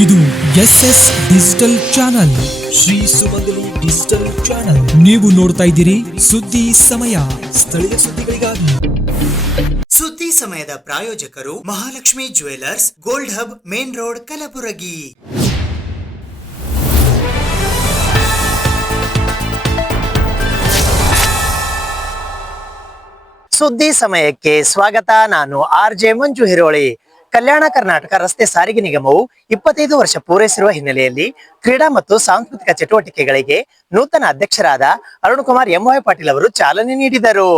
ಇದು SS digital channel, Shri ಸುಮಂಗಲಿ digital channel. ನೀವು ನೋಡ್ತಾ ಇದ್ದೀರಿ ಸುದ್ದಿ ಸಮಯ, ಸ್ಥಳೀಯ ಸುದ್ದಿಗಳಿಗಾಗಿ. ಸುದ್ದಿ ಸಮಯದ ಪ್ರಾಯೋಜಕರು Mahalakshmi jewellers, gold hub, main road, Kalaburagi. ಸುದ್ದಿ ಸಮಯಕ್ಕೆ ಸ್ವಾಗತ. ನಾನು RJ ಮಂಜು ಹಿರೋಳಿ. ಕಲ್ಯಾಣ ಕರ್ನಾಟಕ ರಸ್ತೆ ಸಾರಿಗೆ ನಿಗಮವು 25 ವರ್ಷ ಪೂರೈಸಿರುವ ಹಿನ್ನೆಲೆಯಲ್ಲಿ ಕ್ರೀಡಾ ಮತ್ತು ಸಾಂಸ್ಕೃತಿಕ ಚಟುವಟಿಕೆಗಳಿಗೆ ನೂತನ ಅಧ್ಯಕ್ಷರಾದ ಅರುಣ್ ಕುಮಾರ್ MY ಪಾಟೀಲ್ ಅವರು ಚಾಲನೆ ನೀಡಿದರು.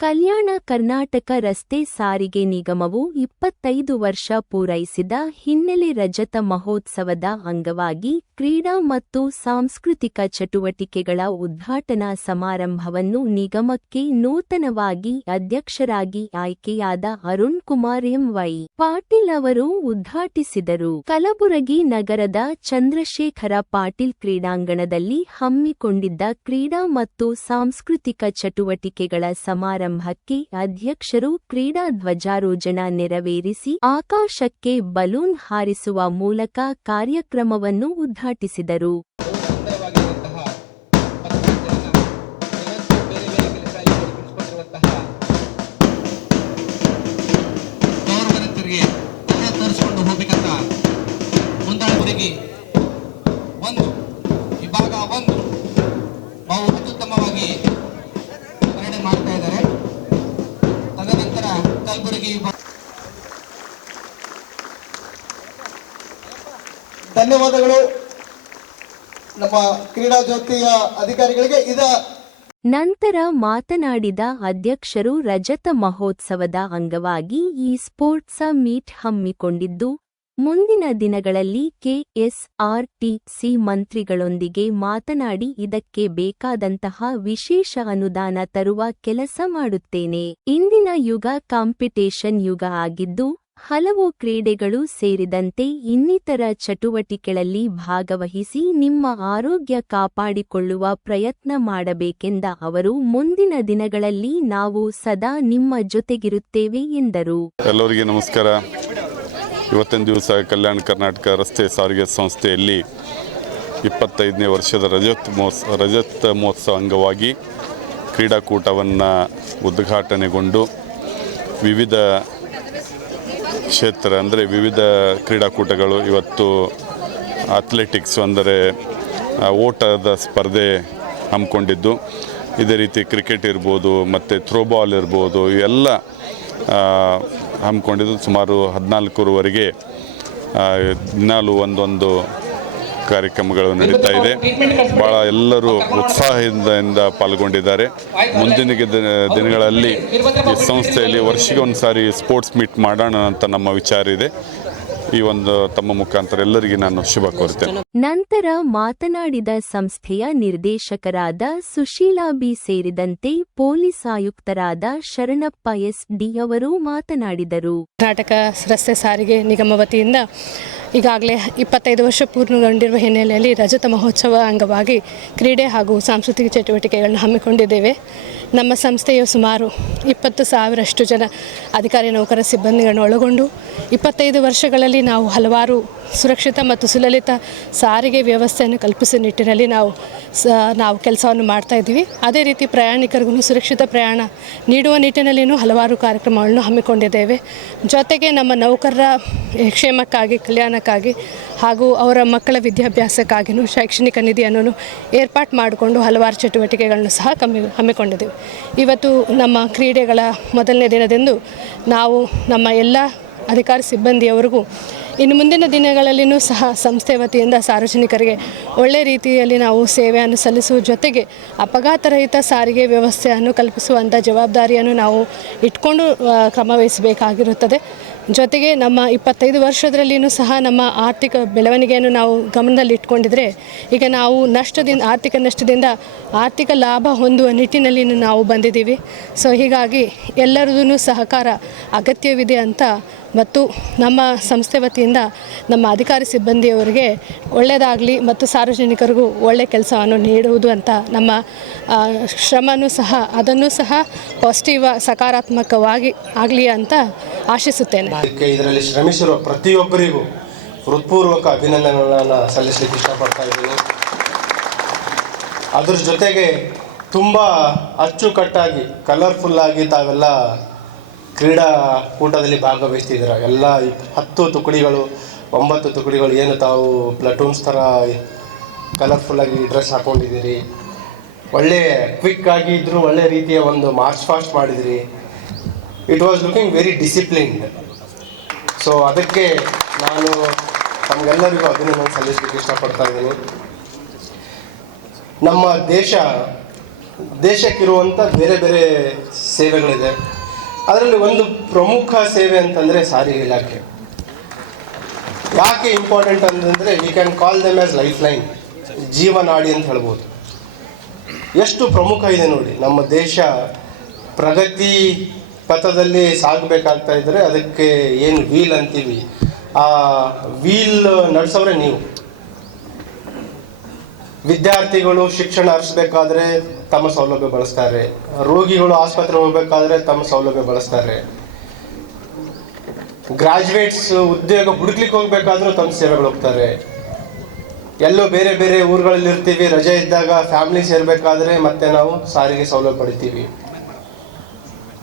ಕಲ್ಯಾಣ ಕರ್ನಾಟಕ ರಸ್ತೆ ಸಾರಿಗೆ ನಿಗಮವು 25 ವರ್ಷ ಪೂರೈಸಿದ ಹಿನ್ನೆಲೆ ರಜತ ಮಹೋತ್ಸವದ ಅಂಗವಾಗಿ ಕ್ರೀಡಾ ಮತ್ತು ಸಾಂಸ್ಕೃತಿಕ ಚಟುವಟಿಕೆಗಳ ಉದ್ಘಾಟನಾ ಸಮಾರಂಭವನ್ನು ನಿಗಮಕ್ಕೆ ನೂತನವಾಗಿ ಅಧ್ಯಕ್ಷರಾಗಿ ಆಯ್ಕೆಯಾದ ಅರುಣ್ ಕುಮಾರ್ MY ಪಾಟೀಲ್ ಅವರು ಉದ್ಘಾಟಿಸಿದರು. ಕಲಬುರಗಿ ನಗರದ ಚಂದ್ರಶೇಖರ ಪಾಟೀಲ್ ಕ್ರೀಡಾಂಗಣದಲ್ಲಿ ಹಮ್ಮಿಕೊಂಡಿದ್ದ ಕ್ರೀಡಾ ಮತ್ತು ಸಾಂಸ್ಕೃತಿಕ ಚಟುವಟಿಕೆಗಳ ಸಮಾರಂಭಕ್ಕೆ ಅಧ್ಯಕ್ಷರು ಕ್ರೀಡಾ ಧ್ವಜಾರೋಹಣ ನೆರವೇರಿಸಿ ಆಕಾಶಕ್ಕೆ ಬಲೂನ್ ಹಾರಿಸುವ ಮೂಲಕ ಕಾರ್ಯಕ್ರಮವನ್ನು ಉದ್ಘಾಟಿಸಿದರು. ಧನ್ಯವಾದಗಳು ನಮ್ಮ ಕ್ರೀಡಾ ಜ್ಯೋತಿಯ ಅಧಿಕಾರಿಗಳಿಗೆ. ನಂತರ ಮಾತನಾಡಿದ ಅಧ್ಯಕ್ಷರು, ರಜತ ಮಹೋತ್ಸವದ ಅಂಗವಾಗಿ ಈ ಸ್ಪೋರ್ಟ್ಸ್ ಮೀಟ್ ಹಮ್ಮಿಕೊಂಡಿದ್ದು, ಮುಂದಿನ ದಿನಗಳಲ್ಲಿ KSRTC ಮಂತ್ರಿಗಳೊಂದಿಗೆ ಮಾತನಾಡಿ ಇದಕ್ಕೆ ಬೇಕಾದಂತಹ ವಿಶೇಷ ಅನುದಾನ ತರುವ ಕೆಲಸ ಮಾಡುತ್ತೇನೆ. ಇಂದಿನ ಯುಗ ಕಾಂಪಿಟೇಷನ್ ಯುಗ ಆಗಿದ್ದು, ಹಲವು ಕ್ರೀಡೆಗಳು ಸೇರಿದಂತೆ ಇನ್ನಿತರ ಚಟುವಟಿಕೆಗಳಲ್ಲಿ ಭಾಗವಹಿಸಿ ನಿಮ್ಮ ಆರೋಗ್ಯ ಕಾಪಾಡಿಕೊಳ್ಳುವ ಪ್ರಯತ್ನ ಮಾಡಬೇಕೆಂದ ಅವರು, ಮುಂದಿನ ದಿನಗಳಲ್ಲಿ ನಾವು ಸದಾ ನಿಮ್ಮ ಜೊತೆಗಿರುತ್ತೇವೆ ಎಂದರು. ಎಲ್ಲರಿಗೆ ನಮಸ್ಕಾರ. ಇವತ್ತಿನ ದಿವಸ ಕಲ್ಯಾಣ ಕರ್ನಾಟಕ ರಸ್ತೆ ಸಾರಿಗೆ ಸಂಸ್ಥೆಯಲ್ಲಿ 25ನೇ ವರ್ಷದ ರಜತ ಮಹೋತ್ಸವ ಅಂಗವಾಗಿ ಕ್ರೀಡಾಕೂಟವನ್ನು ಉದ್ಘಾಟನೆಗೊಂಡು ವಿವಿಧ ಕ್ಷೇತ್ರ ಅಂದರೆ ವಿವಿಧ ಕ್ರೀಡಾಕೂಟಗಳು ಇವತ್ತು ಅಥ್ಲೆಟಿಕ್ಸ್ ಅಂದರೆ ಓಟದ ಸ್ಪರ್ಧೆ ಹಮ್ಮಿಕೊಂಡಿದ್ದು, ಇದೇ ರೀತಿ ಕ್ರಿಕೆಟ್ ಇರ್ಬೋದು ಮತ್ತು ಥ್ರೋಬಾಲ್ ಇರ್ಬೋದು, ಇವೆಲ್ಲ ಹಮ್ಮಿಕೊಂಡಿದ್ದು. ಸುಮಾರು 14ರವರೆಗೆ ದಿನಾಲು ಒಂದೊಂದು ಕಾರ್ಯಕ್ರಮಗಳು ನಡೀತಾ ಇದೆ. ಭಾಳ ಎಲ್ಲರೂ ಉತ್ಸಾಹದಿಂದ ಪಾಲ್ಗೊಂಡಿದ್ದಾರೆ. ಮುಂದಿನ ದಿನಗಳಲ್ಲಿ ಈ ಸಂಸ್ಥೆಯಲ್ಲಿ ವರ್ಷಕ್ಕೆ ಒಂದು ಸಾರಿ ಸ್ಪೋರ್ಟ್ಸ್ ಮೀಟ್ ಮಾಡೋಣ ಅಂತ ನಮ್ಮ ವಿಚಾರ ಇದೆ. ಈ ಒಂದು ತಮ್ಮ ಮುಖಾಂತರ ಎಲ್ಲರಿಗೆ ನಾನು ಶುಭ ಕೋರುತ್ತೇನೆ. ನಂತರ ಮಾತನಾಡಿದ ಸಂಸ್ಥೆಯ ನಿರ್ದೇಶಕರಾದ ಸುಶೀಲಾ B ಸೇರಿದಂತೆ ಪೊಲೀಸ್ ಆಯುಕ್ತರಾದ ಶರಣಪ್ಪ SD ಅವರು ಮಾತನಾಡಿದರು. ಕರ್ನಾಟಕ ರಸ್ತೆ ಸಾರಿಗೆ ನಿಗಮ ವತಿಯಿಂದ ಈಗಾಗಲೇ 25 ವರ್ಷ ಪೂರ್ಣಗೊಂಡಿರುವ ಹಿನ್ನೆಲೆಯಲ್ಲಿ ರಜತ ಮಹೋತ್ಸವ ಅಂಗವಾಗಿ ಕ್ರೀಡೆ ಹಾಗೂ ಸಾಂಸ್ಕೃತಿಕ ಚಟುವಟಿಕೆಗಳನ್ನು ಹಮ್ಮಿಕೊಂಡಿದ್ದೇವೆ. ನಮ್ಮ ಸಂಸ್ಥೆಯು ಸುಮಾರು 20,000 ಜನ ಅಧಿಕಾರಿ ನೌಕರ ಸಿಬ್ಬಂದಿಗಳನ್ನು ಒಳಗೊಂಡು 25 ವರ್ಷಗಳಲ್ಲಿ ನಾವು ಹಲವಾರು ಸುರಕ್ಷಿತ ಮತ್ತು ಸುಲಲಿತ ಸಾರಿಗೆ ವ್ಯವಸ್ಥೆಯನ್ನು ಕಲ್ಪಿಸುವ ನಿಟ್ಟಿನಲ್ಲಿ ನಾವು ಕೆಲಸವನ್ನು ಮಾಡ್ತಾ ಇದ್ದೀವಿ. ಅದೇ ರೀತಿ ಪ್ರಯಾಣಿಕರಿಗೂ ಸುರಕ್ಷಿತ ಪ್ರಯಾಣ ನೀಡುವ ನಿಟ್ಟಿನಲ್ಲಿಯೂ ಹಲವಾರು ಕಾರ್ಯಕ್ರಮಗಳನ್ನು ಹಮ್ಮಿಕೊಂಡಿದ್ದೇವೆ. ಜೊತೆಗೆ ನಮ್ಮ ನೌಕರರ ಕ್ಷೇಮಕ್ಕಾಗಿ, ಕಲ್ಯಾಣಕ್ಕಾಗಿ ಹಾಗೂ ಅವರ ಮಕ್ಕಳ ವಿದ್ಯಾಭ್ಯಾಸಕ್ಕಾಗಿಯೂ ಶೈಕ್ಷಣಿಕ ನಿಧಿಯನ್ನು ಏರ್ಪಾಡು ಮಾಡಿಕೊಂಡು ಹಲವಾರು ಚಟುವಟಿಕೆಗಳನ್ನು ಸಹ ಹಮ್ಮಿಕೊಂಡಿದ್ದೇವೆ. ಇವತ್ತು ನಮ್ಮ ಕ್ರೀಡೆಗಳ ಮೊದಲನೇ ದಿನದಂದು ನಾವು ನಮ್ಮ ಎಲ್ಲ ಅಧಿಕಾರಿ ಸಿಬ್ಬಂದಿಯವರಿಗೂ ಇನ್ನು ಮುಂದಿನ ದಿನಗಳಲ್ಲಿಯೂ ಸಹ ಸಂಸ್ಥೆ ವತಿಯಿಂದ ಸಾರ್ವಜನಿಕರಿಗೆ ಒಳ್ಳೆಯ ರೀತಿಯಲ್ಲಿ ನಾವು ಸೇವೆಯನ್ನು ಸಲ್ಲಿಸುವ ಜೊತೆಗೆ ಅಪಘಾತರಹಿತ ಸಾರಿಗೆ ವ್ಯವಸ್ಥೆಯನ್ನು ಕಲ್ಪಿಸುವಂಥ ಜವಾಬ್ದಾರಿಯನ್ನು ನಾವು ಇಟ್ಕೊಂಡು ಕ್ರಮವಹಿಸಬೇಕಾಗಿರುತ್ತದೆ. ಜೊತೆಗೆ ನಮ್ಮ 25 ವರ್ಷದಲ್ಲಿಯೂ ಸಹ ನಮ್ಮ ಆರ್ಥಿಕ ಬೆಳವಣಿಗೆಯನ್ನು ನಾವು ಗಮನದಲ್ಲಿ ಇಟ್ಕೊಂಡಿದ್ರೆ ಈಗ ನಾವು ಆರ್ಥಿಕ ನಷ್ಟದಿಂದ ಆರ್ಥಿಕ ಲಾಭ ಹೊಂದುವ ನಿಟ್ಟಿನಲ್ಲಿ ನಾವು ಬಂದಿದ್ದೀವಿ. ಸೊ ಹೀಗಾಗಿ ಎಲ್ಲರದೂ ಸಹಕಾರ ಅಗತ್ಯವಿದೆ ಅಂತ ಮತ್ತು ನಮ್ಮ ಸಂಸ್ಥೆ ವತಿಯಿಂದ ನಮ್ಮ ಅಧಿಕಾರಿ ಸಿಬ್ಬಂದಿಯವರಿಗೆ ಒಳ್ಳೆಯದಾಗಲಿ ಮತ್ತು ಸಾರ್ವಜನಿಕರಿಗೂ ಒಳ್ಳೆಯ ಕೆಲಸವನ್ನು ನೀಡುವುದು ಅಂತ ನಮ್ಮ ಶ್ರಮನೂ ಸಹ ಅದನ್ನು ಸಹ ಪಾಸಿಟಿವ್ ಸಕಾರಾತ್ಮಕವಾಗಿ ಆಗಲಿ ಅಂತ ಆಶಿಸುತ್ತೇನೆ. ಇದರಲ್ಲಿ ಶ್ರಮಿಸಿರುವ ಪ್ರತಿಯೊಬ್ಬರಿಗೂ ಹೃತ್ಪೂರ್ವಕ ಅಭಿನಂದನೆಗಳನ್ನು ಸಲ್ಲಿಸಲಿಕ್ಕೆ ಇಷ್ಟಪಡ್ತಾ ಇದ್ದೀನಿ. ಅದ್ರ ಜೊತೆಗೆ ತುಂಬ ಅಚ್ಚುಕಟ್ಟಾಗಿ ಕಲರ್ಫುಲ್ಲಾಗಿ ತಾವೆಲ್ಲ ಕ್ರೀಡಾಕೂಟದಲ್ಲಿ ಭಾಗವಹಿಸ್ತಿದ್ದೀರ. ಎಲ್ಲ 10 ತುಕಡಿಗಳು 9 ತುಕಡಿಗಳು ಏನು ತಾವು ಪ್ಲಟೂನ್ಸ್ ಥರ ಕಲರ್ಫುಲ್ಲಾಗಿ ಡ್ರೆಸ್ ಹಾಕ್ಕೊಂಡಿದ್ದೀರಿ. ಒಳ್ಳೆ ಕ್ವಿಕ್ ಆಗಿ ಇದ್ದರೂ ಒಳ್ಳೆ ರೀತಿಯ ಒಂದು ಮಾರ್ಚ್ ಫಾಸ್ಟ್ ಮಾಡಿದಿರಿ. It was looking very disciplined. So ಅದಕ್ಕೆ ನಾನು ತಮಗೆಲ್ಲರಿಗೂ ಅಭಿನಂದನೆ ಸಲ್ಲಿಸಲಿಕ್ಕೆ ಇಷ್ಟಪಡ್ತಾ ಇದ್ದೀನಿ. ನಮ್ಮ ದೇಶಕ್ಕಿರುವಂಥ ಬೇರೆ ಬೇರೆ ಸೇವೆಗಳಿದೆ. ಅದರಲ್ಲಿ ಒಂದು ಪ್ರಮುಖ ಸೇವೆ ಅಂತಂದರೆ ಸಾರಿಗೆ ಇಲಾಖೆ. ಯಾಕೆ ಇಂಪಾರ್ಟೆಂಟ್ ಅಂತಂದರೆ we can call them as life line, ಜೀವನಾಡಿ ಅಂತ ಹೇಳ್ಬೋದು. ಎಷ್ಟು ಪ್ರಮುಖ ಇದೆ ನೋಡಿ. ನಮ್ಮ ದೇಶ ಪ್ರಗತಿ ಪಥದಲ್ಲಿ ಸಾಗಬೇಕಾಗ್ತಾ ಇದ್ದರೆ ಅದಕ್ಕೆ ಏನು ವೀಲ್ ಅಂತೀವಿ, ಆ ವೀಲ್ ನಡೆಸೋರೆ ನೀವು. ವಿದ್ಯಾರ್ಥಿಗಳು ಶಿಕ್ಷಣ ಹರಿಸ್ಬೇಕಾದ್ರೆ ತಮ್ಮ ಸೌಲಭ್ಯ ಬಳಸ್ತಾರೆ, ರೋಗಿಗಳು ಆಸ್ಪತ್ರೆ ಹೋಗಬೇಕಾದ್ರೆ ತಮ್ಮ ಸೌಲಭ್ಯ ಬಳಸ್ತಾರೆ, ಗ್ರಾಜ್ಯುಯೇಟ್ಸ್ ಉದ್ಯೋಗ ಹುಡುಕ್ಲಿಕ್ಕೆ ಹೋಗ್ಬೇಕಾದ್ರೂ ತಮ್ಮ ಸೇವೆಗಳು ಹೋಗ್ತಾರೆ. ಎಲ್ಲೋ ಬೇರೆ ಬೇರೆ ಊರುಗಳಲ್ಲಿ ಇರ್ತೀವಿ, ರಜೆ ಇದ್ದಾಗ ಫ್ಯಾಮಿಲಿ ಸೇರಬೇಕಾದ್ರೆ ಮತ್ತೆ ನಾವು ಸಾರಿಗೆ ಸೌಲಭ್ಯ ಪಡಿತೀವಿ.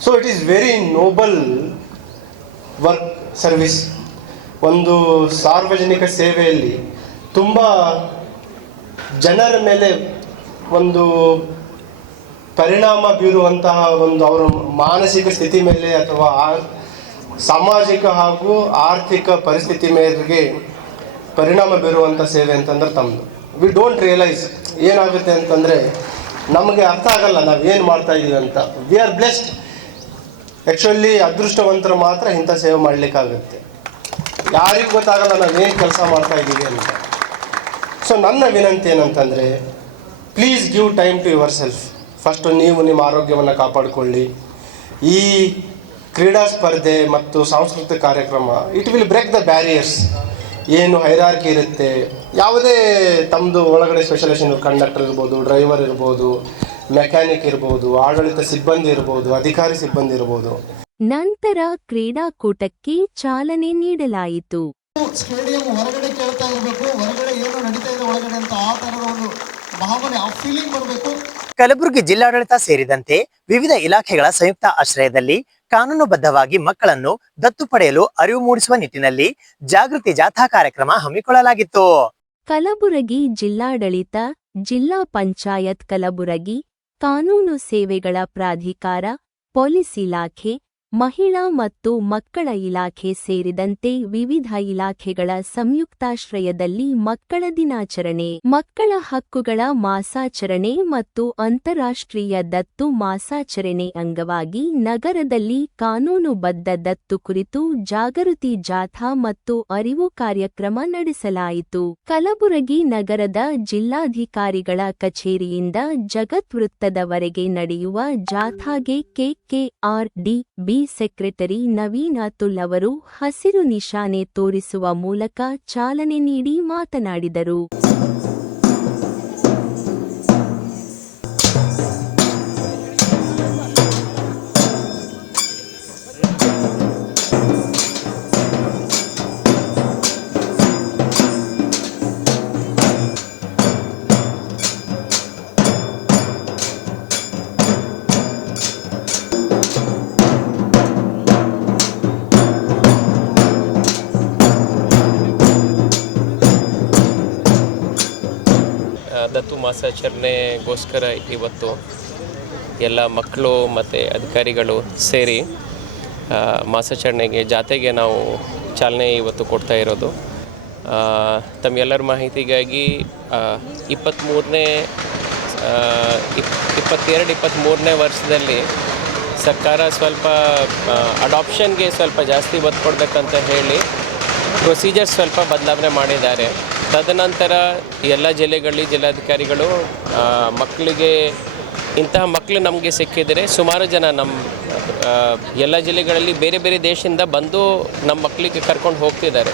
So it is very noble work service. ಒಂದು ಸಾರ್ವಜನಿಕ ಸೇವೆಯಲ್ಲಿ ತುಂಬ ಜನರ ಮೇಲೆ ಒಂದು ಪರಿಣಾಮ ಬೀರುವಂತಹ ಒಂದು ಅವರ ಮಾನಸಿಕ ಸ್ಥಿತಿ ಮೇಲೆ ಅಥವಾ ಸಾಮಾಜಿಕ ಹಾಗೂ ಆರ್ಥಿಕ ಪರಿಸ್ಥಿತಿ ಮೇರೆಗೆ ಪರಿಣಾಮ ಬೀರುವಂಥ ಸೇವೆ ಅಂತಂದ್ರೆ ತಮ್ಮದು. ವಿ ಡೋಂಟ್ ರಿಯಲೈಸ್ ಏನಾಗುತ್ತೆ ಅಂತಂದರೆ ನಮಗೆ ಅರ್ಥ ಆಗಲ್ಲ ನಾವು ಏನು ಮಾಡ್ತಾ ಇದ್ದೀವಿ ಅಂತ. We are blessed. ಆ್ಯಕ್ಚುಲಿ ಅದೃಷ್ಟವಂತರು ಮಾತ್ರ ಇಂಥ ಸೇವೆ ಮಾಡಲಿಕ್ಕಾಗುತ್ತೆ. ಯಾರಿಗೂ ಗೊತ್ತಾಗಲ್ಲ ನಾವೇನು ಕೆಲಸ ಮಾಡ್ತಾ ಇದ್ದೀವಿ ಅಂತ. ಸೊ ನನ್ನ ವಿನಂತಿ ಏನಂತಂದರೆ please give time to yourself. First ನೀವು ನಿಮ್ಮ ಆರೋಗ್ಯವನ್ನು ಕಾಪಾಡಿಕೊಳ್ಳಿ. ಈ ಕ್ರೀಡಾ ಸ್ಪರ್ಧೆ ಮತ್ತು ಸಾಂಸ್ಕೃತಿಕ ಕಾರ್ಯಕ್ರಮ it will break the barriers. ಏನು ಹೈರಾರ್ಕಿ ಇರುತ್ತೆ, ಯಾವುದೇ ತಮ್ಮದು ಒಳಗಡೆ ಸ್ಪೆಷಲೈಸೇಷನ್ ಕಂಡಕ್ಟರ್ ಇರ್ಬೋದು, ಡ್ರೈವರ್ ಇರ್ಬೋದು, ಮೆಕ್ಯಾನಿಕ್ ಇರ್ಬೋದು, ಆಡಳಿತ ಸಿಬ್ಬಂದಿ ಇರ್ಬೋದು, ಅಧಿಕಾರಿ ಸಿಬ್ಬಂದಿ ಇರ್ಬೋದು. ನಂತರ ಕ್ರೀಡಾಕೂಟಕ್ಕೆ ಚಾಲನೆ ನೀಡಲಾಯಿತು. ಸ್ಟೇಡಿಯಂ ಹೊರಗಡೆ ಕೇಳ್ತಾ ಇರಬೇಕು, ಹೊರಗಡೆ ಏನು ನಡೀತಾ ಇದೆ ಒಳಗಡೆ ಅಂತ ಆ ತರದ ಒಂದು ಭಾವನೆ, ಆ ಫೀಲಿಂಗ್ ಬರಬೇಕು. ಕಲಬುರಗಿ ಜಿಲ್ಲಾಡಳಿತ ಸೇರಿದಂತೆ ವಿವಿಧ ಇಲಾಖೆಗಳ ಸಂಯುಕ್ತ ಆಶ್ರಯದಲ್ಲಿ ಕಾನೂನುಬದ್ಧವಾಗಿ ಮಕ್ಕಳನ್ನು ದತ್ತು ಪಡೆಯಲು ಅರಿವು ಮೂಡಿಸುವ ನಿಟ್ಟಿನಲ್ಲಿ ಜಾಗೃತಿ ಜಾಥಾ ಕಾರ್ಯಕ್ರಮ ಹಮ್ಮಿಕೊಳ್ಳಲಾಗಿತ್ತು. ಕಲಬುರಗಿ ಜಿಲ್ಲಾಡಳಿತ, ಜಿಲ್ಲಾ ಪಂಚಾಯತ್ ಕಲಬುರಗಿ, ಕಾನೂನು ಸೇವೆಗಳ ಪ್ರಾಧಿಕಾರ, ಪೊಲೀಸ್ ಇಲಾಖೆ, ಮಹಿಳಾ ಮತ್ತು ಮಕ್ಕಳ ಇಲಾಖೆ ಸೇರಿದಂತೆ ವಿವಿಧ ಇಲಾಖೆಗಳ ಸಂಯುಕ್ತಾಶ್ರಯದಲ್ಲಿ ಮಕ್ಕಳ ದಿನಾಚರಣೆ, ಮಕ್ಕಳ ಹಕ್ಕುಗಳ ಮಾಸಾಚರಣೆ ಮತ್ತು ಅಂತಾರಾಷ್ಟ್ರೀಯ ದತ್ತು ಮಾಸಾಚರಣೆ ಅಂಗವಾಗಿ ನಗರದಲ್ಲಿ ಕಾನೂನುಬದ್ಧ ದತ್ತು ಕುರಿತು ಜಾಗೃತಿ ಜಾಥಾ ಮತ್ತು ಅರಿವು ಕಾರ್ಯಕ್ರಮ ನಡೆಸಲಾಯಿತು. ಕಲಬುರಗಿ ನಗರದ ಜಿಲ್ಲಾಧಿಕಾರಿಗಳ ಕಚೇರಿಯಿಂದ ಜಗತ್ ವೃತ್ತದವರೆಗೆ ನಡೆಯುವ ಜಾಥಾಗೆ ಕೆಕೆಆರ್‌ಡಿ-ಬಿ ಸೆಕ್ರೆಟರಿ ನವೀನ್ ಅತುಲ್ ಅವರು ಹಸಿರು ನಿಶಾನೆ ತೋರಿಸುವ ಮೂಲಕ ಚಾಲನೆ ನೀಡಿ ಮಾತನಾಡಿದರು. ದತ್ತು ಮಾಸಾಚರಣೆಗೋಸ್ಕರ ಇವತ್ತು ಎಲ್ಲ ಮಕ್ಕಳು ಮತ್ತು ಅಧಿಕಾರಿಗಳು ಸೇರಿ ಮಾಸಾಚರಣೆಗೆ ಜಾಥೆಗೆ ನಾವು ಚಾಲನೆ ಇವತ್ತು ಕೊಡ್ತಾ ಇರೋದು. ತಮ್ಮೆಲ್ಲರ ಮಾಹಿತಿಗಾಗಿ 22-23ನೇ ವರ್ಷದಲ್ಲಿ ಸರ್ಕಾರ ಸ್ವಲ್ಪ ಅಡಾಪ್ಷನ್ಗೆ ಸ್ವಲ್ಪ ಜಾಸ್ತಿ ಒತ್ತು ಕೊಡಬೇಕಂತ ಹೇಳಿ ಪ್ರೊಸೀಜರ್ಸ್ ಸ್ವಲ್ಪ ಬದಲಾವಣೆ ಮಾಡಿದ್ದಾರೆ. ತದನಂತರ ಎಲ್ಲ ಜಿಲ್ಲಾಧಿಕಾರಿಗಳು ಮಕ್ಕಳಿಗೆ ಇಂತಹ ಮಕ್ಕಳು ನಮಗೆ ಸಿಕ್ಕಿದರೆ ಸುಮಾರು ಜನ ನಮ್ಮ ಎಲ್ಲ ಜಿಲ್ಲೆಗಳಲ್ಲಿ ಬೇರೆ ಬೇರೆ ದೇಶದಿಂದ ಬಂದು ನಮ್ಮ ಮಕ್ಕಳಿಗೆ ಕರ್ಕೊಂಡು ಹೋಗ್ತಿದ್ದಾರೆ.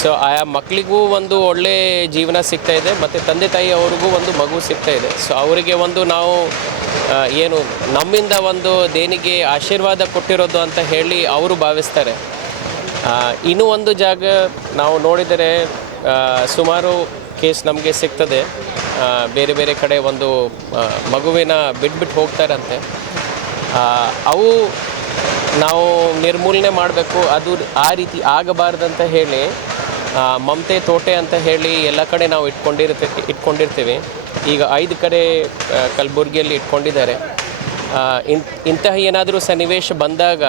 ಸೊ ಆಯಾ ಮಕ್ಕಳಿಗೂ ಒಂದು ಒಳ್ಳೆ ಜೀವನ ಸಿಗ್ತಾ ಇದೆ ಮತ್ತು ತಂದೆ ತಾಯಿ ಅವ್ರಿಗೂ ಒಂದು ಮಗು ಸಿಗ್ತಾ ಇದೆ. ಸೊ ಅವರಿಗೆ ಒಂದು ನಾವು ಏನು ನಮ್ಮಿಂದ ಒಂದು ದೇಣಿಗೆ ಆಶೀರ್ವಾದ ಕೊಟ್ಟಿರೋದು ಅಂತ ಹೇಳಿ ಅವರು ಭಾವಿಸ್ತಾರೆ. ಇನ್ನೂ ಒಂದು ಜಾಗ ನಾವು ನೋಡಿದರೆ ಸುಮಾರು ಕೇಸ್ ನಮಗೆ ಸಿಗ್ತದೆ. ಬೇರೆ ಬೇರೆ ಕಡೆ ಒಂದು ಮಗುವಿನ ಬಿಟ್ಬಿಟ್ಟು ಹೋಗ್ತಾರಂತೆ. ಅವು ನಾವು ನಿರ್ಮೂಲನೆ ಮಾಡಬೇಕು, ಅದು ಆ ರೀತಿ ಆಗಬಾರ್ದಂತ ಹೇಳಿ ಮಮತೆ ತೋಟೆ ಅಂತ ಹೇಳಿ ಎಲ್ಲ ಕಡೆ ನಾವು ಇಟ್ಕೊಂಡಿರ್ತೀವಿ. ಈಗ 5 ಕಡೆ ಕಲಬುರಗಿಯಲ್ಲಿ ಇಟ್ಕೊಂಡಿದ್ದಾರೆ. ಇಂತಹ ಏನಾದರೂ ಸನ್ನಿವೇಶ ಬಂದಾಗ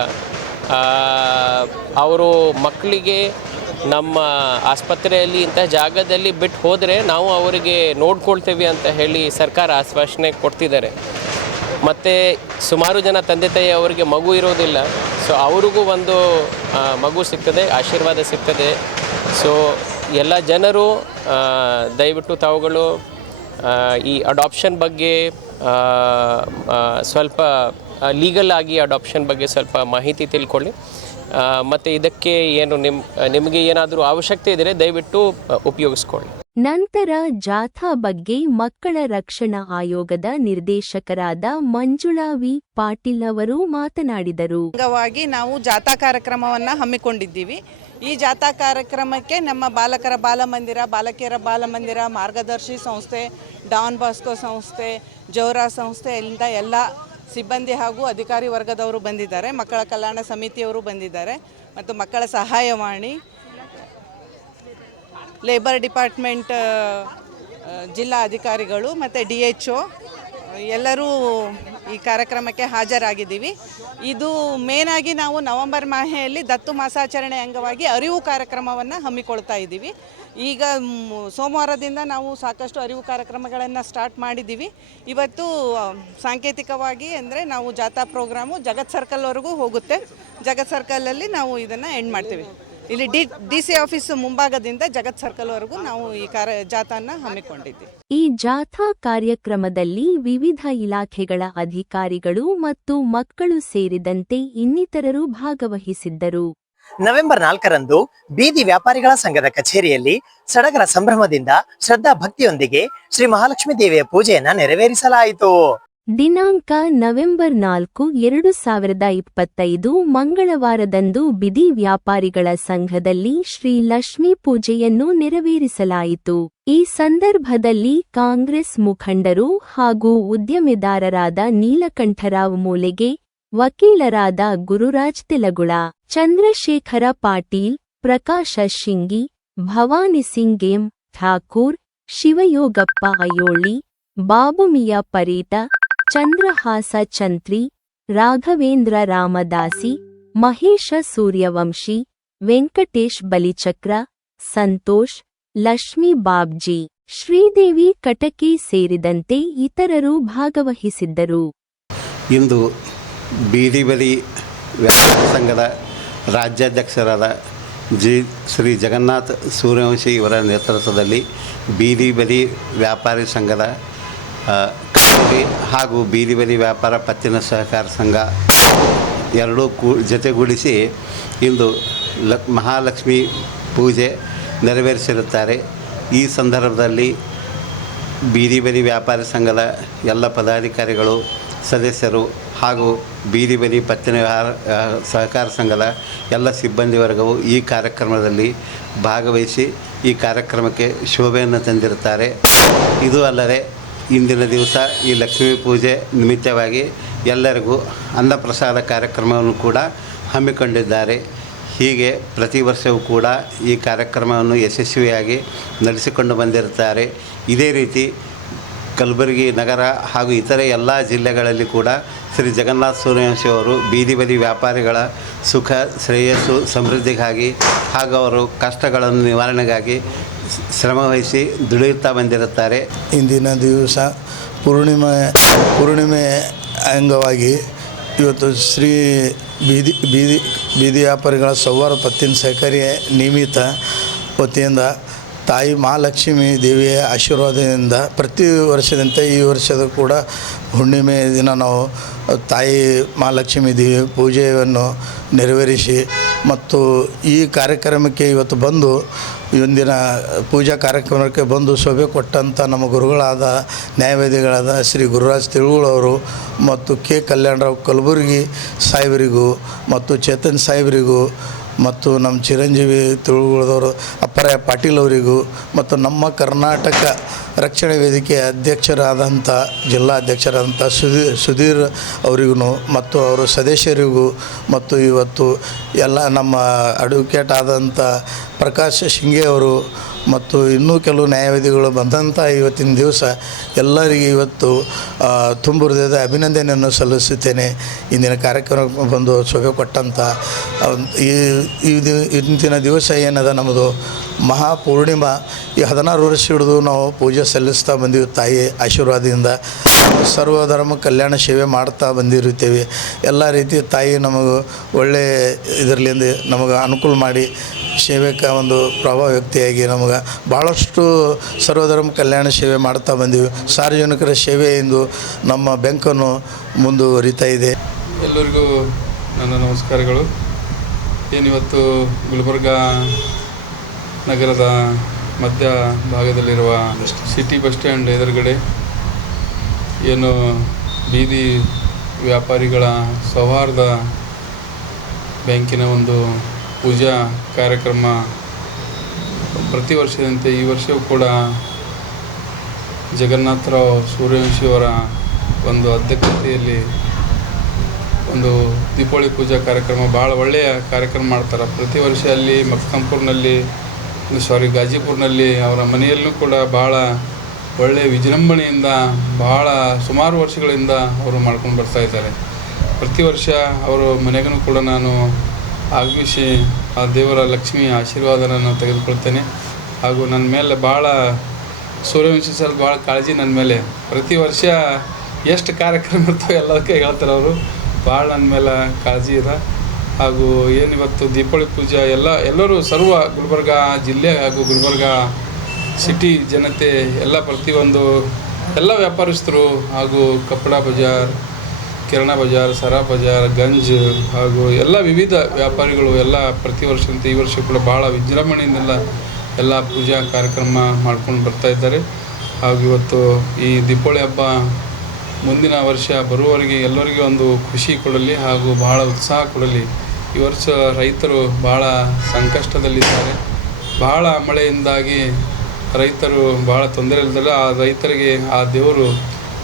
ಅವರು ಮಕ್ಕಳಿಗೆ ನಮ್ಮ ಆಸ್ಪತ್ರೆಯಲ್ಲಿ ಇಂತಹ ಜಾಗದಲ್ಲಿ ಬಿಟ್ಟು ಹೋದರೆ ನಾವು ಅವರಿಗೆ ನೋಡ್ಕೊಳ್ತೇವೆ ಅಂತ ಹೇಳಿ ಸರ್ಕಾರ ಆಶ್ವಾಸನೆ ಕೊಡ್ತಿದ್ದಾರೆ. ಮತ್ತು ಸುಮಾರು ಜನ ತಂದೆ ತಾಯಿ ಅವರಿಗೆ ಮಗು ಇರೋದಿಲ್ಲ. ಸೊ ಅವ್ರಿಗೂ ಒಂದು ಮಗು ಸಿಗ್ತದೆ, ಆಶೀರ್ವಾದ ಸಿಗ್ತದೆ. ಸೊ ಎಲ್ಲ ಜನರು ದಯವಿಟ್ಟು ತಾವುಗಳು ಈ ಅಡಾಪ್ಷನ್ ಬಗ್ಗೆ ಸ್ವಲ್ಪ ಲೀಗಲ್ ಆಗಿ ಅಡಾಪ್ಷನ್ ಬಗ್ಗೆ ಸ್ವಲ್ಪ ಮಾಹಿತಿ ತಿಳ್ಕೊಳ್ಳಿ. ಮತ್ತು ಇದಕ್ಕೆ ಏನು ನಿಮಗೆ ಏನಾದರೂ ಅವಶ್ಯಕತೆ ಇದ್ದರೆ ದಯವಿಟ್ಟು ಉಪಯೋಗಿಸ್ಕೊಳ್ಳಿ. ನಂತರ ಜಾಥಾ ಬಗ್ಗೆ ಮಕ್ಕಳ ರಕ್ಷಣಾ ಆಯೋಗದ ನಿರ್ದೇಶಕರಾದ ಮಂಜುಳಾ ವಿ ಪಾಟೀಲ್ ಅವರು ಮಾತನಾಡಿದರು. ಅಂಗವಾಗಿ ನಾವು ಜಾಥಾ ಕಾರ್ಯಕ್ರಮವನ್ನು ಹಮ್ಮಿಕೊಂಡಿದ್ದೀವಿ. ಈ ಜಾಥಾ ಕಾರ್ಯಕ್ರಮಕ್ಕೆ ನಮ್ಮ ಬಾಲಕರ ಬಾಲಮಂದಿರ, ಬಾಲಕಿಯರ ಬಾಲಮಂದಿರ, ಮಾರ್ಗದರ್ಶಿ ಸಂಸ್ಥೆ, ಡಾನ್ ಬಾಸ್ಕೋ ಸಂಸ್ಥೆ, ಜೋರಾ ಸಂಸ್ಥೆ ಇಲ್ಲಿಂದ ಎಲ್ಲ ಸಿಬ್ಬಂದಿ ಹಾಗೂ ಅಧಿಕಾರಿ ವರ್ಗದವರು ಬಂದಿದ್ದಾರೆ. ಮಕ್ಕಳ ಕಲ್ಯಾಣ ಸಮಿತಿಯವರು ಬಂದಿದ್ದಾರೆ ಮತ್ತು ಮಕ್ಕಳ ಸಹಾಯವಾಣಿ, ಲೇಬರ್ ಡಿಪಾರ್ಟ್ಮೆಂಟ್ ಜಿಲ್ಲಾ ಅಧಿಕಾರಿಗಳು ಮತ್ತು DHO ಎಲ್ಲರೂ ಈ ಕಾರ್ಯಕ್ರಮಕ್ಕೆ ಹಾಜರಾಗಿದ್ದೀವಿ. ಇದು ಮೇನಾಗಿ ನಾವು ನವೆಂಬರ್ ಮಾಹೆಯಲ್ಲಿ ದತ್ತು ಮಾಸಾಚರಣೆ ಅಂಗವಾಗಿ ಅರಿವು ಕಾರ್ಯಕ್ರಮವನ್ನು ಹಮ್ಮಿಕೊಳ್ತಾ ಇದ್ದೀವಿ. ಈಗ ಸೋಮವಾರದಿಂದ ನಾವು ಸಾಕಷ್ಟು ಅರಿವು ಕಾರ್ಯಕ್ರಮಗಳನ್ನು ಸ್ಟಾರ್ಟ್ ಮಾಡಿದ್ದೀವಿ. ಇವತ್ತು ಸಾಂಕೇತಿಕವಾಗಿ ಅಂದರೆ ನಾವು ಜಾಥಾ ಪ್ರೋಗ್ರಾಮು ಜಗತ್ ಸರ್ಕಲ್ವರೆಗೂ ಹೋಗುತ್ತೆ. ಜಗತ್ ಸರ್ಕಲಲ್ಲಿ ನಾವು ಇದನ್ನು ಎಂಡ್ ಮಾಡ್ತೀವಿ. ಇಲ್ಲಿ DC ಆಫೀಸ್ ಮುಂಭಾಗದಿಂದ ಜಗತ್ ಸರ್ಕಲ್ವರೆಗೂ ನಾವು ಈ ಜಾಥಾನ ಹಮ್ಮಿಕೊಂಡಿದ್ದೀವಿ. ಈ ಜಾಥಾ ಕಾರ್ಯಕ್ರಮದಲ್ಲಿ ವಿವಿಧ ಇಲಾಖೆಗಳ ಅಧಿಕಾರಿಗಳು ಮತ್ತು ಮಕ್ಕಳು ಸೇರಿದಂತೆ ಇನ್ನಿತರರು ಭಾಗವಹಿಸಿದ್ದರು. ನವೆಂಬರ್ 4ರಂದು ಬೀದಿ ವ್ಯಾಪಾರಿಗಳ ಸಂಘದ ಕಚೇರಿಯಲ್ಲಿ ಸಡಗರ ಸಂಭ್ರಮದಿಂದ ಶ್ರದ್ಧಾ ಭಕ್ತಿಯೊಂದಿಗೆ ಶ್ರೀ ಮಹಾಲಕ್ಷ್ಮೀ ದೇವಿಯ ಪೂಜೆಯನ್ನ ನೆರವೇರಿಸಲಾಯಿತು. ದಿನಾಂಕ ನವೆಂಬರ್ 4, 2025 ಮಂಗಳವಾರದಂದು ಬೀದಿ ವ್ಯಾಪಾರಿಗಳ ಸಂಘದಲ್ಲಿ ಶ್ರೀ ಲಕ್ಷ್ಮೀ ಪೂಜೆಯನ್ನು ನೆರವೇರಿಸಲಾಯಿತು. ಈ ಸಂದರ್ಭದಲ್ಲಿ ಕಾಂಗ್ರೆಸ್ ಮುಖಂಡರು ಹಾಗೂ ಉದ್ಯಮಿದಾರರಾದ ನೀಲಕಂಠರಾವ್ ಮೂಲೆಗೆ, ವಕೀಲರಾದ ಗುರುರಾಜ್ ತೆಲಗುಳ, ಚಂದ್ರಶೇಖರ ಪಾಟೀಲ್, ಪ್ರಕಾಶ ಶಿಂಗಿ, ಭವಾನಿ ಸಿಂಗ್ ಎಂ ಠಾಕೂರ್, ಶಿವಯೋಗಪ್ಪ ಅಯೋಳಿ, ಬಾಬುಮಿಯಾ ಪರೀಟ, ಚಂದ್ರಹಾಸ ಚಂತ್ರಿ, ರಾಘವೇಂದ್ರ ರಾಮದಾಸಿ, ಮಹೇಶ ಸೂರ್ಯವಂಶಿ, ವೆಂಕಟೇಶ್ ಬಲಿಚಕ್ರ, ಸಂತೋಷ್, ಲಕ್ಷ್ಮೀ ಬಾಬ್ಜಿ, ಶ್ರೀದೇವಿ ಕಟಕಿ ಸೇರಿದಂತೆ ಇತರರು ಭಾಗವಹಿಸಿದ್ದರು. ಇಂದು ಬೀದಿ ಬದಿ ವ್ಯಾಪಾರ ಸಂಘದ ರಾಜ್ಯಾಧ್ಯಕ್ಷರಾದ ಶ್ರೀ ಜಗನ್ನಾಥ್ ಸೂರ್ಯವಂಶಿ ಇವರ ನೇತೃತ್ವದಲ್ಲಿ ಬೀದಿ ಬದಿ ವ್ಯಾಪಾರಿ ಸಂಘದ ಹಾಗೂ ಬೀದಿ ಬದಿ ವ್ಯಾಪಾರ ಪತ್ತಿನ ಸಹಕಾರ ಸಂಘ ಎರಡೂ ಜೊತೆಗೂಡಿಸಿ ಇಂದು ಮಹಾಲಕ್ಷ್ಮಿ ಪೂಜೆ ನೆರವೇರಿಸಿರುತ್ತಾರೆ. ಈ ಸಂದರ್ಭದಲ್ಲಿ ಬೀದಿ ಬದಿ ವ್ಯಾಪಾರಿ ಸಂಘದ ಎಲ್ಲ ಪದಾಧಿಕಾರಿಗಳು, ಸದಸ್ಯರು ಹಾಗೂ ಬೀದಿ ಬದಿ ಪತ್ತಿನ ಸಹಕಾರ ಸಂಘದ ಎಲ್ಲ ಸಿಬ್ಬಂದಿ ವರ್ಗವು ಈ ಕಾರ್ಯಕ್ರಮದಲ್ಲಿ ಭಾಗವಹಿಸಿ ಈ ಕಾರ್ಯಕ್ರಮಕ್ಕೆ ಶೋಭೆಯನ್ನು ತಂದಿರುತ್ತಾರೆ. ಇದು ಅಲ್ಲದೆ ಇಂದಿನ ದಿವಸ ಈ ಲಕ್ಷ್ಮೀ ಪೂಜೆ ನಿಮಿತ್ತವಾಗಿ ಎಲ್ಲರಿಗೂ ಅನ್ನಪ್ರಸಾದ ಕಾರ್ಯಕ್ರಮವನ್ನು ಕೂಡ ಹಮ್ಮಿಕೊಂಡಿದ್ದಾರೆ. ಹೀಗೆ ಪ್ರತಿ ವರ್ಷವೂ ಕೂಡ ಈ ಕಾರ್ಯಕ್ರಮವನ್ನು ಯಶಸ್ವಿಯಾಗಿ ನಡೆಸಿಕೊಂಡು ಬಂದಿರುತ್ತಾರೆ. ಇದೇ ರೀತಿ ಕಲಬುರಗಿ ನಗರ ಹಾಗೂ ಇತರೆ ಎಲ್ಲ ಜಿಲ್ಲೆಗಳಲ್ಲಿ ಕೂಡ ಶ್ರೀ ಜಗನ್ನಾಥ ಸೂರ್ಯವಂಶಿ ಅವರು ಬೀದಿ ಬದಿ ವ್ಯಾಪಾರಿಗಳ ಸುಖ, ಶ್ರೇಯಸ್ಸು, ಸಮೃದ್ಧಿಗಾಗಿ ಹಾಗೂ ಅವರು ಕಷ್ಟಗಳನ್ನು ನಿವಾರಣೆಗಾಗಿ ಶ್ರಮವಹಿಸಿ ದುಡಿಯುತ್ತಾ ಬಂದಿರುತ್ತಾರೆ. ಇಂದಿನ ದಿವಸ ಪೂರ್ಣಿಮೆ ಅಂಗವಾಗಿ ಇವತ್ತು ಶ್ರೀ ಬೀದಿ ವ್ಯಾಪಾರಿಗಳ ಸೌಹಾರ್ದ ಪತ್ತಿನ ಸಹಕಾರಿ ನಿಯಮಿತ ವತಿಯಿಂದ ತಾಯಿ ಮಹಾಲಕ್ಷ್ಮೀ ದೇವಿಯ ಆಶೀರ್ವಾದದಿಂದ ಪ್ರತಿ ವರ್ಷದಂತೆ ಈ ವರ್ಷದ ಕೂಡ ಹುಣ್ಣಿಮೆ ದಿನ ನಾವು ತಾಯಿ ಮಹಾಲಕ್ಷ್ಮೀ ದೇವಿ ಪೂಜೆಯನ್ನು ನೆರವೇರಿಸಿ ಮತ್ತು ಈ ಕಾರ್ಯಕ್ರಮಕ್ಕೆ ಇವತ್ತು ಬಂದು ಇಂದಿನ ಪೂಜಾ ಕಾರ್ಯಕ್ರಮಕ್ಕೆ ಬಂದು ಶೋಭೆ ಕೊಟ್ಟಂಥ ನಮ್ಮ ಗುರುಗಳಾದ ನ್ಯಾಯವಾದಿಗಳಾದ ಶ್ರೀ ಗುರುರಾಜ್ ತೆಲುಗುಳವರು ಮತ್ತು ಕೆ ಕಲ್ಯಾಣರಾವ್ ಕಲಬುರ್ಗಿ ಸಾಹೇಬರಿಗೂ ಮತ್ತು ಚೇತನ್ ಸಾಹೇಬರಿಗೂ ಮತ್ತು ನಮ್ಮ ಚಿರಂಜೀವಿ ತಿಳುಗಳದವರು ಅಪ್ಪರಾಯ ಪಾಟೀಲ್ ಅವರಿಗೂ ಮತ್ತು ನಮ್ಮ ಕರ್ನಾಟಕ ರಕ್ಷಣೆ ವೇದಿಕೆ ಅಧ್ಯಕ್ಷರಾದಂಥ ಜಿಲ್ಲಾ ಅಧ್ಯಕ್ಷರಾದಂಥ ಸುಧೀರ್ ಅವರಿಗೂ ಮತ್ತು ಅವರ ಸದಸ್ಯರಿಗೂ ಮತ್ತು ಇವತ್ತು ಎಲ್ಲ ನಮ್ಮ ಅಡ್ವೊಕೇಟ್ ಆದಂಥ ಪ್ರಕಾಶ್ ಶಿಂಗೆ ಅವರು ಮತ್ತು ಇನ್ನೂ ಕೆಲವು ನ್ಯಾಯವಾದಿಗಳು ಬಂದಂಥ ಇವತ್ತಿನ ದಿವಸ ಎಲ್ಲರಿಗೆ ಇವತ್ತು ತುಂಬ ಹೃದಯದ ಅಭಿನಂದನೆಯನ್ನು ಸಲ್ಲಿಸುತ್ತೇನೆ. ಇಂದಿನ ಕಾರ್ಯಕ್ರಮಕ್ಕೆ ಬಂದು ಶೋಭೆ ಕೊಟ್ಟಂಥ ಇಂದಿನ ದಿವಸ ಏನದ ನಮ್ಮದು ಮಹಾಪೂರ್ಣಿಮಾ. ಈ 16 ವರ್ಷ ಹಿಡಿದು ನಾವು ಪೂಜೆ ಸಲ್ಲಿಸ್ತಾ ಬಂದೀವಿ. ತಾಯಿ ಆಶೀರ್ವಾದದಿಂದ ಸರ್ವಧರ್ಮ ಕಲ್ಯಾಣ ಸೇವೆ ಮಾಡ್ತಾ ಬಂದಿರುತ್ತೇವೆ. ಎಲ್ಲ ರೀತಿ ತಾಯಿ ನಮಗೆ ಒಳ್ಳೆಯ ಇದರಲ್ಲಿಂದ ನಮಗೆ ಅನುಕೂಲ ಮಾಡಿ ಸೇವೆಗೆ ಒಂದು ಪ್ರಭಾವ ವ್ಯಕ್ತಿಯಾಗಿ ನಮಗೆ ಭಾಳಷ್ಟು ಸರ್ವಧರ್ಮ ಕಲ್ಯಾಣ ಸೇವೆ ಮಾಡ್ತಾ ಬಂದೀವಿ. ಸಾರ್ವಜನಿಕರ ಸೇವೆಯಿಂದ ನಮ್ಮ ಬ್ಯಾಂಕನ್ನು ಮುಂದುವರಿತಾ ಇದೆ. ಎಲ್ಲರಿಗೂ ನನ್ನ ನಮಸ್ಕಾರಗಳು. ಏನಿವತ್ತು ಗುಲ್ಬರ್ಗ ನಗರದ ಮಧ್ಯ ಭಾಗದಲ್ಲಿರುವ ಸಿಟಿ ಬಸ್ ಸ್ಟ್ಯಾಂಡ್ ಎದುರುಗಡೆ ಏನು ಬೀದಿ ವ್ಯಾಪಾರಿಗಳ ಸೌಹಾರ್ದ ಬ್ಯಾಂಕಿನ ಒಂದು ಪೂಜಾ ಕಾರ್ಯಕ್ರಮ ಪ್ರತಿ ವರ್ಷದಂತೆ ಈ ವರ್ಷವೂ ಕೂಡ ಜಗನ್ನಾಥರಾವ್ ಸೂರ್ಯವಂಶಿಯವರ ಒಂದು ಅಧ್ಯಕ್ಷತೆಯಲ್ಲಿ ಒಂದು ದೀಪಾವಳಿ ಪೂಜಾ ಕಾರ್ಯಕ್ರಮ ಭಾಳ ಒಳ್ಳೆಯ ಕಾರ್ಯಕ್ರಮ ಮಾಡ್ತಾರೆ. ಪ್ರತಿ ವರ್ಷ ಅಲ್ಲಿ ಮಕ್ತಂಪುರ್ನಲ್ಲಿ ಗಾಜಿಪುರ್ನಲ್ಲಿ ಅವರ ಮನೆಯಲ್ಲೂ ಕೂಡ ಭಾಳ ಒಳ್ಳೆಯ ವಿಜೃಂಭಣೆಯಿಂದ ಭಾಳ ಸುಮಾರು ವರ್ಷಗಳಿಂದ ಅವರು ಮಾಡ್ಕೊಂಡು ಬರ್ತಾಯಿದ್ದಾರೆ. ಪ್ರತಿ ವರ್ಷ ಅವರು ಮನೆಗೂ ಕೂಡ ನಾನು ಆಗಮಿಸಿ ಆ ದೇವರ ಲಕ್ಷ್ಮಿ ಆಶೀರ್ವಾದನ ತೆಗೆದುಕೊಳ್ತೇನೆ. ಹಾಗೂ ನನ್ನ ಮೇಲೆ ಭಾಳ ಸೂರ್ಯವಂಶಿ ಸರ್ ಭಾಳ ಕಾಳಜಿ ನನ್ನ ಮೇಲೆ. ಪ್ರತಿ ವರ್ಷ ಎಷ್ಟು ಕಾರ್ಯಕ್ರಮ ಇರ್ತವೆ ಎಲ್ಲದಕ್ಕೆ ಹೇಳ್ತಾರೆ ಅವರು. ಭಾಳ ನನ್ನ ಮೇಲೆ ಕಾಳಜಿ ಇದೆ. ಹಾಗೂ ಏನಿವತ್ತು ದೀಪಾವಳಿ ಪೂಜೆ ಎಲ್ಲರೂ ಸರ್ವ ಗುಲ್ಬರ್ಗ ಜಿಲ್ಲೆ ಹಾಗೂ ಗುಲ್ಬರ್ಗ ಸಿಟಿ ಜನತೆ ಎಲ್ಲ ಪ್ರತಿಯೊಂದು ಎಲ್ಲ ವ್ಯಾಪಾರಸ್ಥರು ಹಾಗೂ ಕಪ್ಪಡ ಬಜಾರ್, ಕಿರಾಣ ಬಜಾರ್, ಸರಾ ಬಜಾರ್, ಗಂಜ್ ಹಾಗೂ ಎಲ್ಲ ವಿವಿಧ ವ್ಯಾಪಾರಿಗಳು ಎಲ್ಲ ಪ್ರತಿ ವರ್ಷದಂತೆ ಈ ವರ್ಷ ಕೂಡ ಭಾಳ ವಿಜೃಂಭಣೆಯಿಂದೆಲ್ಲ ಎಲ್ಲ ಪೂಜಾ ಕಾರ್ಯಕ್ರಮ ಮಾಡ್ಕೊಂಡು ಬರ್ತಾಯಿದ್ದಾರೆ. ಹಾಗೂ ಇವತ್ತು ಈ ದೀಪಾವಳಿ ಹಬ್ಬ ಮುಂದಿನ ವರ್ಷ ಬರುವವರೆಗೆ ಎಲ್ಲರಿಗೂ ಒಂದು ಖುಷಿ ಕೊಡಲಿ ಹಾಗೂ ಭಾಳ ಉತ್ಸಾಹ ಕೊಡಲಿ. ಈ ವರ್ಷ ರೈತರು ಭಾಳ ಸಂಕಷ್ಟದಲ್ಲಿದ್ದಾರೆ. ಭಾಳ ಮಳೆಯಿಂದಾಗಿ ರೈತರು ಭಾಳ ತೊಂದರೆ ಇಲ್ಲದಲ್ಲ. ಆ ರೈತರಿಗೆ ಆ ದೇವರು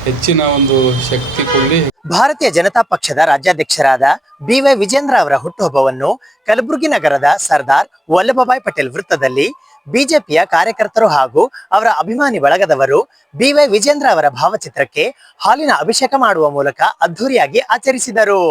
ಹೆಚ್ಚಿನ ಒಂದು ಶಕ್ತಿ ಕೊಡಲಿ. ಭಾರತೀಯ ಜನತಾ ಪಕ್ಷದ ರಾಜ್ಯಾಧ್ಯಕ್ಷರಾದ BY ವಿಜೇಂದ್ರ ಅವರ ಹುಟ್ಟುಹಬ್ಬವನ್ನು ಕಲಬುರಗಿ ನಗರದ ಸರ್ದಾರ್ ವಲ್ಲಭಭಾಯ್ ಪಟೇಲ್ ವೃತ್ತದಲ್ಲಿ ಬಿಜೆಪಿಯ ಕಾರ್ಯಕರ್ತರು ಹಾಗೂ ಅವರ ಅಭಿಮಾನಿ ಬಳಗದವರು BY ವಿಜೇಂದ್ರ ಅವರ ಭಾವಚಿತ್ರಕ್ಕೆ ಹಾಲಿನ ಅಭಿಷೇಕ ಮಾಡುವ ಮೂಲಕ ಅದ್ಧೂರಿಯಾಗಿ ಆಚರಿಸಿದರು.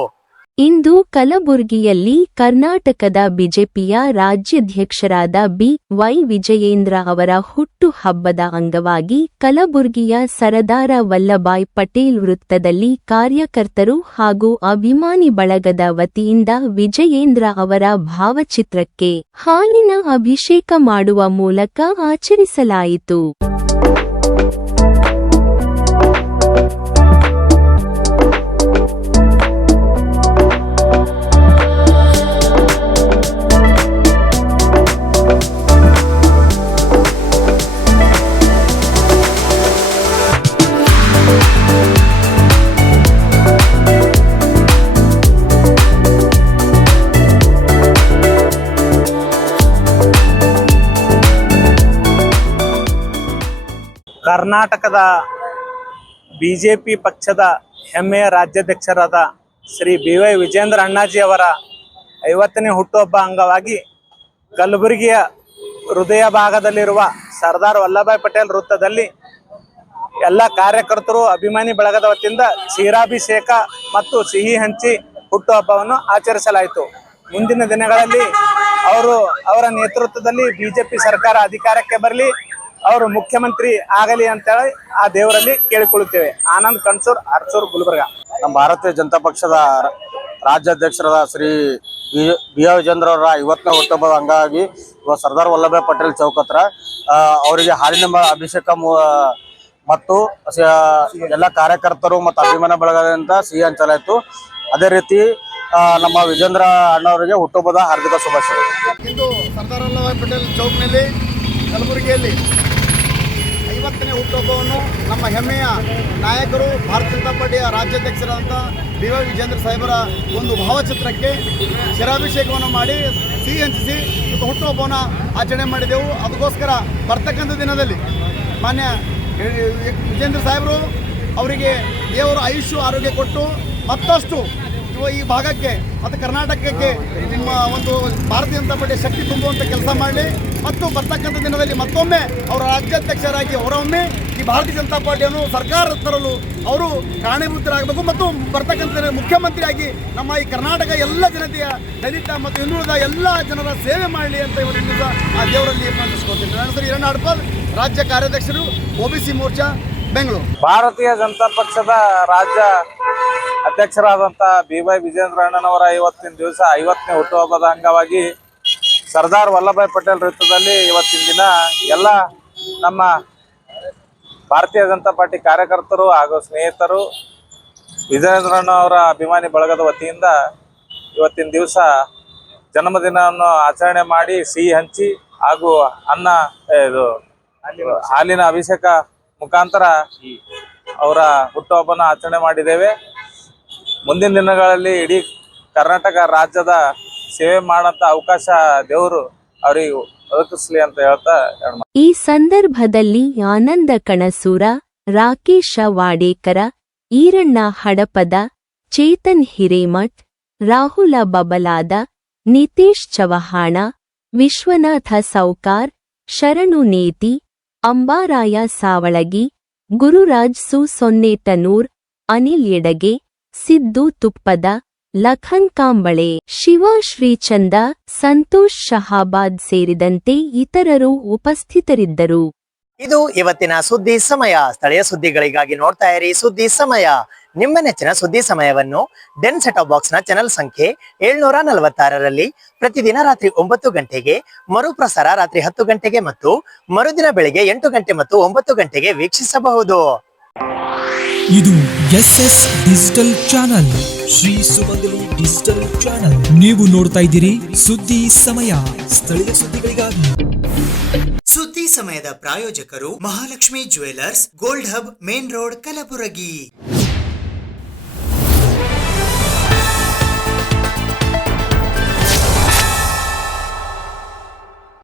ಇಂದು ಕಲಬುರ್ಗಿಯಲ್ಲಿ ಕರ್ನಾಟಕದ ಬಿಜೆಪಿಯ ರಾಜ್ಯಾಧ್ಯಕ್ಷರಾದ BY ವಿಜಯೇಂದ್ರ ಅವರ ಹುಟ್ಟು ಹಬ್ಬದ ಅಂಗವಾಗಿ ಕಲಬುರ್ಗಿಯ ಸರದಾರ ವಲ್ಲಭಾಯ್ ಪಟೇಲ್ ವೃತ್ತದಲ್ಲಿ ಕಾರ್ಯಕರ್ತರು ಹಾಗೂ ಅಭಿಮಾನಿ ಬಳಗದ ವತಿಯಿಂದ ವಿಜಯೇಂದ್ರ ಅವರ ಭಾವಚಿತ್ರಕ್ಕೆ ಹಾಲಿನ ಅಭಿಷೇಕ ಮಾಡುವ ಮೂಲಕ ಆಚರಿಸಲಾಯಿತು. ಕರ್ನಾಟಕದ ಬಿಜೆಪಿ ಪಕ್ಷದ ಹೆಮ್ಮೆಯ ರಾಜ್ಯಾಧ್ಯಕ್ಷರಾದ ಶ್ರೀ BY ವಿಜೇಂದ್ರ ಅಣ್ಣಾಜಿ ಅವರ 50ನೇ ಹುಟ್ಟುಹಬ್ಬ ಅಂಗವಾಗಿ ಕಲಬುರಗಿಯ ಹೃದಯ ಭಾಗದಲ್ಲಿರುವ ಸರ್ದಾರ್ ವಲ್ಲಭಾಯ್ ಪಟೇಲ್ ವೃತ್ತದಲ್ಲಿ ಎಲ್ಲ ಕಾರ್ಯಕರ್ತರು ಅಭಿಮಾನಿ ಬಳಗದ ವತಿಯಿಂದ ಕ್ಷೀರಾಭಿಷೇಕ ಮತ್ತು ಸಿಹಿ ಹಂಚಿ ಹುಟ್ಟುಹಬ್ಬವನ್ನು ಆಚರಿಸಲಾಯಿತು. ಮುಂದಿನ ದಿನಗಳಲ್ಲಿ ಅವರ ನೇತೃತ್ವದಲ್ಲಿ ಬಿಜೆಪಿ ಸರ್ಕಾರ ಅಧಿಕಾರಕ್ಕೆ ಬರಲಿ, ಅವರು ಮುಖ್ಯಮಂತ್ರಿ ಆಗಲಿ ಅಂತೇಳಿ ಆ ದೇವರಲ್ಲಿ ಕೇಳಿಕೊಳ್ಳುತ್ತೇವೆ. ಆನಂದ್ ಕನ್ಸೂರ್, ಅರ್ಸೂರ್, ಗುಲ್ಬರ್ಗ. ನಮ್ಮ ಭಾರತೀಯ ಜನತಾ ಪಕ್ಷದ ರಾಜ್ಯಾಧ್ಯಕ್ಷರಾದ ಶ್ರೀ BY ವಿಜೇಂದ್ರ ಅವರ 50ನೇ ಹುಟ್ಟುಹಬ್ಬದ ಅಂಗವಾಗಿ ಇವತ್ತು ಸರ್ದಾರ್ ವಲ್ಲಭಾಯ್ ಪಟೇಲ್ ಚೌಕ್ ಹತ್ರ ಅವರಿಗೆ ಹಾಲಿನ ಅಭಿಷೇಕ ಮತ್ತು ಎಲ್ಲ ಕಾರ್ಯಕರ್ತರು ಮತ್ತು ಅಭಿಮಾನ ಬಳಗದಿಂದ ಸಿಹಿ ಹಂಚಲಾಯಿತು. ಅದೇ ರೀತಿ ನಮ್ಮ ವಿಜೇಂದ್ರ ಅಣ್ಣವರಿಗೆ ಹುಟ್ಟುಹಬ್ಬದ ಹಾರ್ದಿಕ ಶುಭಾಶಯಗಳು. ಇಂದು ಸರ್ದಾರ್ ವಲ್ಲಭಾಯ್ ಪಟೇಲ್ ಚೌಕ್ನಲ್ಲಿ ಕಲಬುರಗಿಯಲ್ಲಿ 50 50ನೇ ಹುಟ್ಟುಹಬ್ಬವನ್ನು ನಮ್ಮ ಹೆಮ್ಮೆಯ ನಾಯಕರು ಭಾರತೀಯ ಜನತಾ ಪಾರ್ಟಿಯ ರಾಜ್ಯಾಧ್ಯಕ್ಷರಾದಂಥ BY ವಿಜೇಂದ್ರ ಸಾಹೇಬರ ಒಂದು ಭಾವಚಿತ್ರಕ್ಕೆ ಶಿರಾಭಿಷೇಕವನ್ನು ಮಾಡಿ ಸಿಹಿ ಹಂಚಿಸಿ ಹುಟ್ಟುಹಬ್ಬವನ್ನು ಆಚರಣೆ ಮಾಡಿದೆವು. ಅದಕ್ಕೋಸ್ಕರ ಬರ್ತಕ್ಕಂಥ ದಿನದಲ್ಲಿ ಮಾನ್ಯ ವಿಜೇಂದ್ರ ಸಾಹೇಬರು ಅವರಿಗೆ ದೇವರು ಆಯುಷ್ಯ ಆರೋಗ್ಯ ಕೊಟ್ಟು ಮತ್ತಷ್ಟು ಈ ಭಾಗಕ್ಕೆ ಮತ್ತು ಕರ್ನಾಟಕಕ್ಕೆ ನಿಮ್ಮ ಒಂದು ಭಾರತೀಯ ಜನತಾ ಪಾರ್ಟಿ ಶಕ್ತಿ ತುಂಬುವಂಥ ಕೆಲಸ ಮಾಡಲಿ ಮತ್ತು ಬರ್ತಕ್ಕಂಥ ದಿನದಲ್ಲಿ ಮತ್ತೊಮ್ಮೆ ಅವರ ರಾಜ್ಯಾಧ್ಯಕ್ಷರಾಗಿ ಹೊರೊಮ್ಮೆ ಈ ಭಾರತೀಯ ಜನತಾ ಪಾರ್ಟಿಯನ್ನು ಸರ್ಕಾರ ತರಲು ಅವರು ಕಾರಣೀಭೂತರಾಗಬೇಕು ಮತ್ತು ಬರ್ತಕ್ಕಂಥ ಮುಖ್ಯಮಂತ್ರಿಯಾಗಿ ನಮ್ಮ ಈ ಕರ್ನಾಟಕ ಎಲ್ಲ ಜನತೆಯ ದಲಿತ ಮತ್ತು ಹಿಂದುಳಿದ ಎಲ್ಲ ಜನರ ಸೇವೆ ಮಾಡಲಿ ಅಂತ ಇವತ್ತಿನ ದಿವಸ ಆ ದೇವರಲ್ಲಿ ಪ್ರಾರ್ಥಿಸ್ಕೊಳ್ತೀನಿ. ನನ್ನ ಹೆಸರು ಹಿರಣ್ಣ ಹಡಪದ್, ರಾಜ್ಯ ಕಾರ್ಯಾಧ್ಯಕ್ಷರು OBC ಮೋರ್ಚಾ ಬೆಂಗಳೂರು. ಭಾರತೀಯ ಜನತಾ ಪಕ್ಷದ ರಾಜ್ಯ ಅಧ್ಯಕ್ಷರಾದಂಥ BY ವಿಜೇಂದ್ರ ಅಣ್ಣನವರ ಇವತ್ತಿನ ದಿವಸ 50ನೇ ಹುಟ್ಟುಹಬ್ಬದ ಅಂಗವಾಗಿ ಸರ್ದಾರ್ ವಲ್ಲಭಾಯ್ ಪಟೇಲ್ ವೃತ್ತದಲ್ಲಿ ಇವತ್ತಿನ ದಿನ ಎಲ್ಲ ನಮ್ಮ ಭಾರತೀಯ ಜನತಾ ಪಾರ್ಟಿ ಕಾರ್ಯಕರ್ತರು ಹಾಗೂ ಸ್ನೇಹಿತರು ವಿಜೇಂದ್ರಣ್ಣವರ ಅಭಿಮಾನಿ ಬಳಗದ ವತಿಯಿಂದ ಇವತ್ತಿನ ದಿವಸ ಜನ್ಮದಿನವನ್ನು ಆಚರಣೆ ಮಾಡಿ ಸಿಹಿ ಹಂಚಿ ಹಾಗೂ ಹಾಲಿನ ಅಭಿಷೇಕ ಮುಖಾಂತರ ಅವರ ಹುಟ್ಟುಹಬ್ಬನ ಆಚರಣೆ ಮಾಡಿದ್ದೇವೆ. ಮುಂದಿನ ದಿನಗಳಲ್ಲಿ ಇಡೀ ಕರ್ನಾಟಕ ರಾಜ್ಯದ ಸೇವೆ ಮಾಡೋಂಥ ಅವಕಾಶ ದೇವರು ಅವರಿಗೆ ಒದಗಿಸ್ಲಿ ಅಂತ ಹೇಳ್ತಾ ಈ ಸಂದರ್ಭದಲ್ಲಿ ಆನಂದ ಕಣಸೂರ, ರಾಕೇಶ ವಾಡೇಕರ, ಈರಣ್ಣ ಹಡಪದ, ಚೇತನ್ ಹಿರೇಮಠ್, ರಾಹುಲ ಬಬಲಾದ, ನಿತೇಶ್ ಚವಹಾಣ, ವಿಶ್ವನಾಥ ಸೌಕಾರ್, ಶರಣು ನೇತಿ, ಅಂಬಾರಾಯ ಸಾವಳಗಿ, ಗುರುರಾಜ್ ಸೊನ್ನೇಟನೂರ್, ಅನಿಲ್ ಎಡಗೆ, ಸಿದ್ದು ತುಪ್ಪದ, ಲಖನ್ ಕಾಂಬಳೆ, ಶಿವ ಶ್ರೀಚಂದ, ಸಂತೋಷ್ ಶಹಾಬಾದ್ ಸೇರಿದಂತೆ ಇತರರು ಉಪಸ್ಥಿತರಿದ್ದರು. ಇದು ಇವತ್ತಿನ ಸುದ್ದಿ ಸಮಯ. ಸ್ಥಳೀಯ ಸುದ್ದಿಗಳಿಗಾಗಿ ನೋಡ್ತಾ ಇರಿ ಸುದ್ದಿ ಸಮಯ. ನಿಮ್ಮ ನೆಚ್ಚಿನ ಸುದ್ದಿ ಸಮಯವನ್ನು ಡೆನ್ ಸೆಟ್ ಆಫ್ ಬಾಕ್ಸ್ ನ ಚಾನೆಲ್ ಸಂಖ್ಯೆ 746ರಲ್ಲಿ ಪ್ರತಿದಿನ ರಾತ್ರಿ 9 ಗಂಟೆಗೆ, ಮರುಪ್ರಸಾರ ರಾತ್ರಿ 10 ಗಂಟೆಗೆ ಮತ್ತು ಮರುದಿನ ಬೆಳಿಗ್ಗೆ 8 ಗಂಟೆ ಮತ್ತು 9 ಗಂಟೆಗೆ ವೀಕ್ಷಿಸಬಹುದು. ಇದು SS ಡಿಜಿಟಲ್ ಚಾನಲ್, ಶ್ರೀ ಸುಮಂಗಲಿ ಡಿಜಿಟಲ್ ಚಾನಲ್. ನೀವು ನೋಡ್ತಾ ಇದ್ದೀರಿ ಸುದ್ದಿ ಸಮಯ, ಸ್ಥಳೀಯ ಸುದ್ದಿಗಳಿಗಾಗಿ. ಸುದ್ದಿ ಸಮಯದ ಪ್ರಾಯೋಜಕರು Mahalakshmi jewellers, gold hub, main road, Kalaburagi.